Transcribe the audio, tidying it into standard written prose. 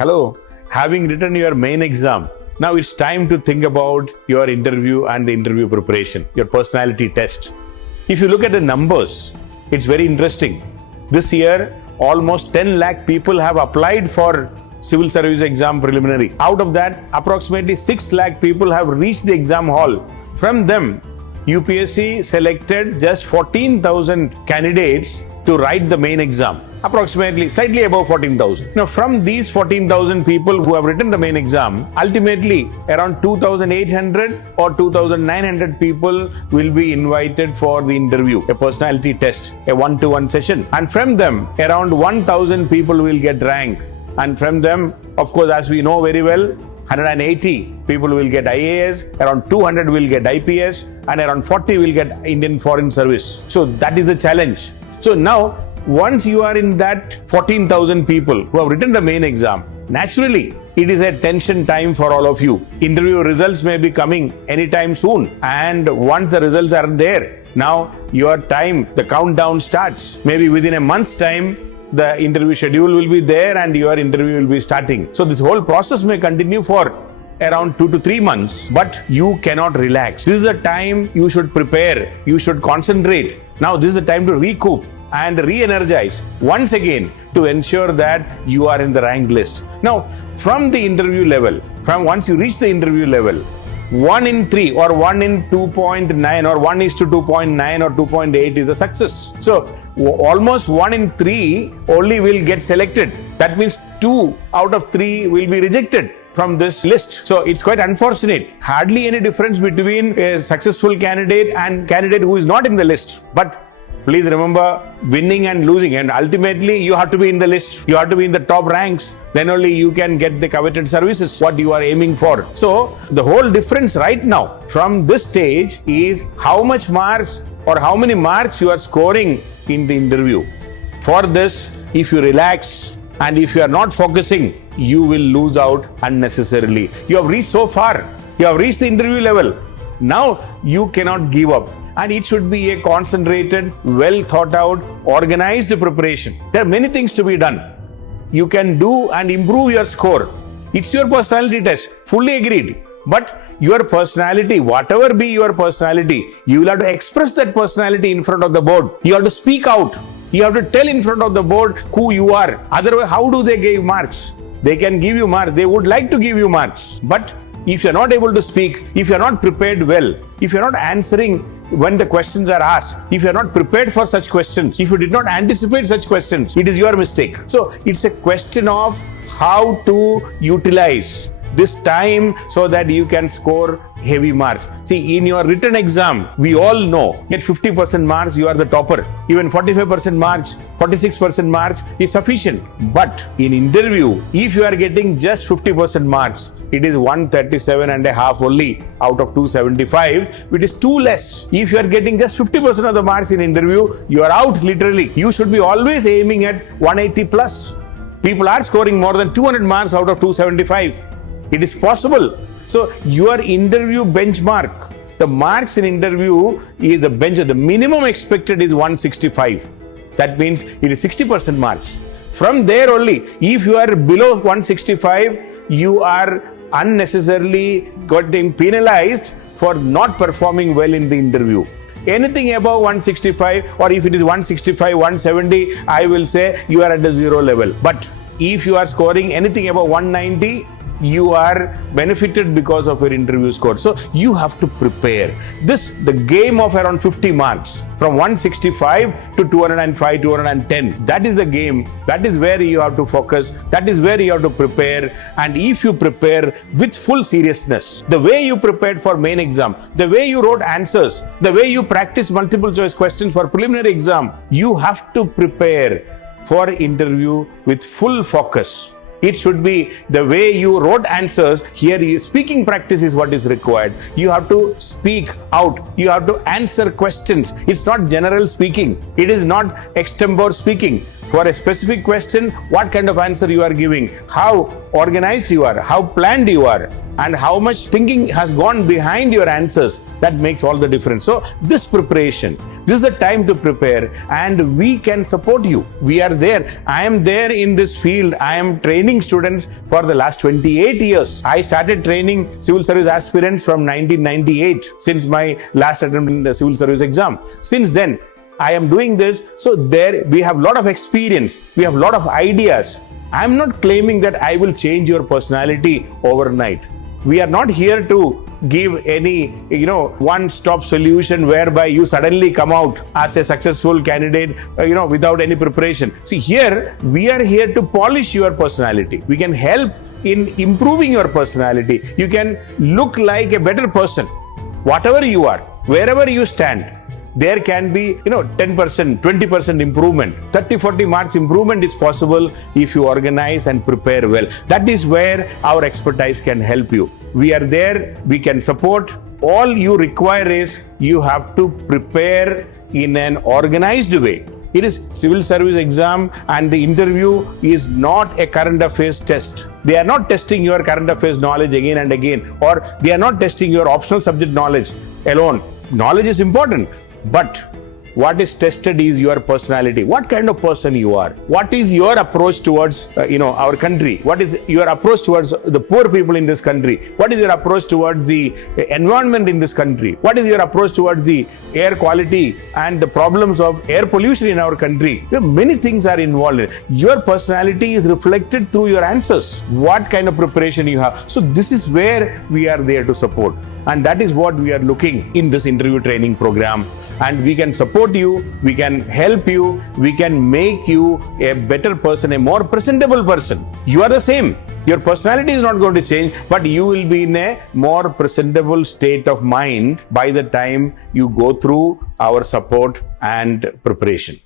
Hello, having written your main exam, now it's time to think about your interview and the interview preparation, your personality test. If you look at the numbers, it's very interesting. This year, almost 10 lakh people have applied for civil service exam preliminary. Out of that, approximately 6 lakh people have reached the exam hall. From them, UPSC selected just 14,000 candidates to write the main exam. Approximately slightly above 14,000. Now from these 14,000 people who have written the main exam, ultimately around 2,800 or 2,900 people will be invited for the interview, a personality test, a one-to-one session. And from them, around 1,000 people will get ranked. And from them, of course, as we know very well, 180 people will get IAS, around 200 will get IPS, and around 40 will get Indian Foreign Service. So that is the challenge. So now, once you are in that 14,000 people who have written the main exam, naturally, it is a tension time for all of you. Interview results may be coming anytime soon. And once the results are there, now your time, the countdown starts. Maybe within a month's time, the interview schedule will be there and your interview will be starting. So this whole process may continue for around 2 to 3 months, but you cannot relax. This is the time you should prepare, you should concentrate. Now this is the time to recoup and re-energize once again to ensure that you are in the rank list. Now, from the interview level, from once you reach the interview level, 1 in 3 or 1 in 2.9 or 1 is to 2.9 or 2.8 is a success. So, almost 1 in 3 only will get selected. That means 2 out of 3 will be rejected from this list. So it's quite unfortunate. Hardly any difference between a successful candidate and candidate who is not in the list. But please remember, winning and losing, and ultimately you have to be in the list. You have to be in the top ranks. Then only you can get the coveted services, what you are aiming for. So the whole difference right now from this stage is how much marks or how many marks you are scoring in the interview. For this, if you relax and if you are not focusing, you will lose out unnecessarily. You have reached so far. You have reached the interview level. Now you cannot give up. And it should be a concentrated, well thought out, organized preparation. There are many things to be done. You can do and improve your score. It's your personality test, fully agreed. But your personality, whatever be your personality, you will have to express that personality in front of the board. You have to speak out. You have to tell in front of the board who you are. Otherwise, how do they give marks? They can give you marks. They would like to give you marks. But if you're not able to speak, if you're not prepared well, if you're not answering when the questions are asked, if you're not prepared for such questions, if you did not anticipate such questions, it is your mistake. So it's a question of how to utilize this time so that you can score heavy marks. See, in your written exam, we all know at 50% marks, you are the topper. Even 45% marks, 46% marks is sufficient. But in interview, if you are getting just 50% marks, it is 137.5 only out of 275, which is too less. If you are getting just 50% of the marks in interview, you are out literally. You should be always aiming at 180 plus. People are scoring more than 200 marks out of 275. It is possible. So your interview benchmark, the marks in interview is the the minimum expected is 165. That means it is 60% marks. From there only, if you are below 165, you are unnecessarily getting penalized for not performing well in the interview. Anything above 165, or if it is 165, 170, I will say you are at the zero level. But if you are scoring anything above 190, you are benefited because of your interview score. So you have to prepare. The game of around 50 marks from 165 to 205, 210. That is the game. That is where you have to focus. That is where you have to prepare. And if you prepare with full seriousness, the way you prepared for main exam, the way you wrote answers, the way you practice multiple choice questions for preliminary exam, you have to prepare for interview with full focus. It should be the way you wrote answers. Here, speaking practice is what is required. You have to speak out. You have to answer questions. It's not general speaking. It is not extempore speaking. For a specific question, what kind of answer you are giving, how organized you are, how planned you are, and how much thinking has gone behind your answers, that makes all the difference. So this preparation, this is the time to prepare, and we can support you. We are there. I am there in this field. I am training students for the last 28 years. I started training civil service aspirants from 1998, since my last attempt in the civil service exam. Since then, I am doing this, so there we have a lot of experience, we have a lot of ideas. I am not claiming that I will change your personality overnight. We are not here to give any, one-stop solution whereby you suddenly come out as a successful candidate, without any preparation. See, here, we are here to polish your personality. We can help in improving your personality. You can look like a better person. Whatever you are, wherever you stand, there can be 10%, 20% improvement, 30-40 marks improvement is possible if you organize and prepare well. That is where our expertise can help you. We are there, we can support. All you require is you have to prepare in an organized way. It is civil service exam, and the interview is not a current affairs test. They are not testing your current affairs knowledge again and again, or they are not testing your optional subject knowledge alone. Knowledge is important, but what is tested is your personality. What kind of person you are? What is your approach towards our country? What is your approach towards the poor people in this country? What is your approach towards the environment in this country? What is your approach towards the air quality and the problems of air pollution in our country? Many things are involved in it. Your personality is reflected through your answers. What kind of preparation you have? So this is where we are there to support. And that is what we are looking in this interview training program. And we can support you, we can help you, we can make you a better person, a more presentable person. You are the same. Your personality is not going to change, but you will be in a more presentable state of mind by the time you go through our support and preparation.